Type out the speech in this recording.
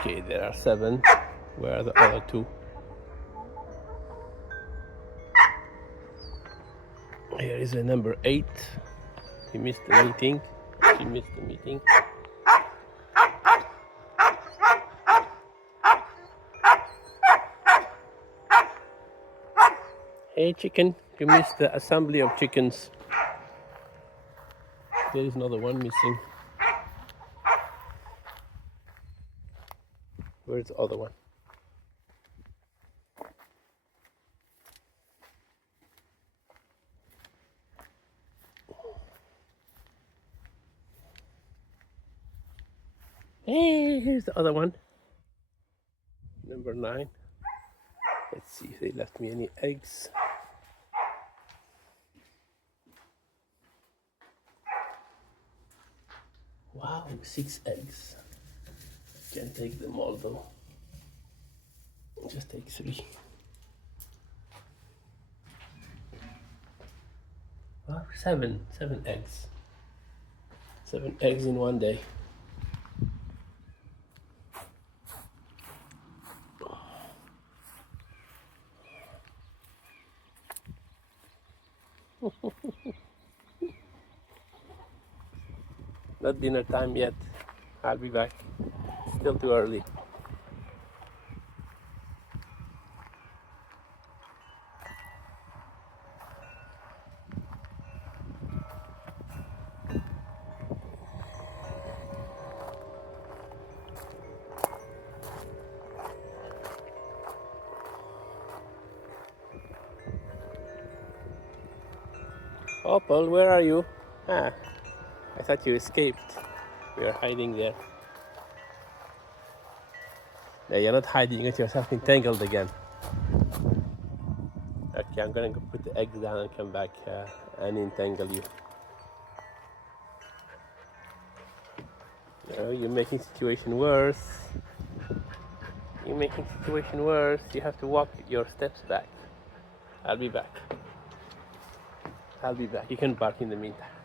Okay, there are 7. Where are the other 2? Here is a number 8. He missed the meeting. She missed the meeting. Hey chicken, you missed the assembly of chickens. There is another one missing. Where's the other one? Hey, here's the other one. Number 9. Let's see if they left me any eggs. Wow, 6 eggs. Can't take them all though. Just take 3. Wow, 7 eggs. 7 eggs in one day. Not dinner time yet. I'll be back. Still too early. Opal, where are you? Ah, I thought you escaped. You're hiding there. No, you're not hiding. You got yourself entangled again. Okay, I'm gonna go put the eggs down and come back and entangle you. No, you're making the situation worse. You're making the situation worse. You have to walk your steps back. I'll be back. You can bark in the meantime.